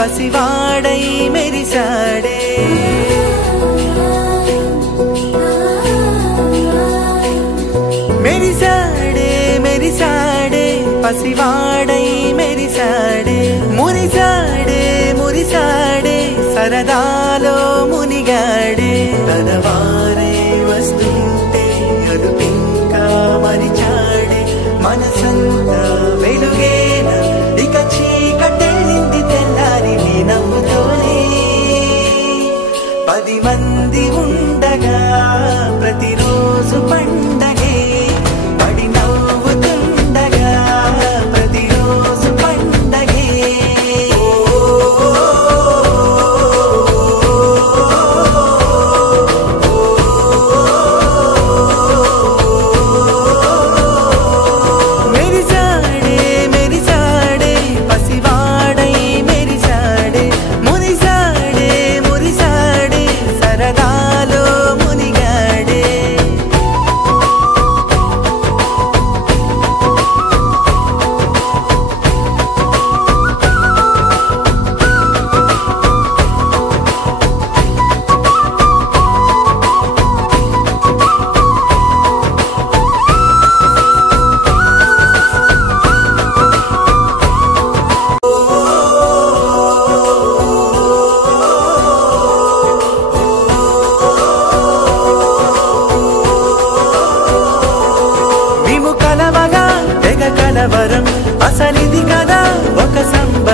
పసివాడై మెరిసాడే మెరిసాడే మెరిసాడే పసివాడై మెరిసాడే మురిసాడే మురిసాడే సరదాలో మునిగాడే తనవారే వస్తుంటే అదుపింకా మరిచాడే మనసంతా వెలుగేనా ఇక చీకటెళ్ళింది తెల్లారి నీ నవ్వుతోనే 10 మంది ఉండగా ప్రతిరోజు పండగే పడి నవ్వుతుండగా ప్రతిరోజు పండగే మెరిసాడే మెరిసాడే పసివాడై మెరిసాడే మురిసాడే మురిసాడే సరదాలో మునిగాడే మేము కలవగా తెగ కలవరం అసలిది కదా ఒక సంబరం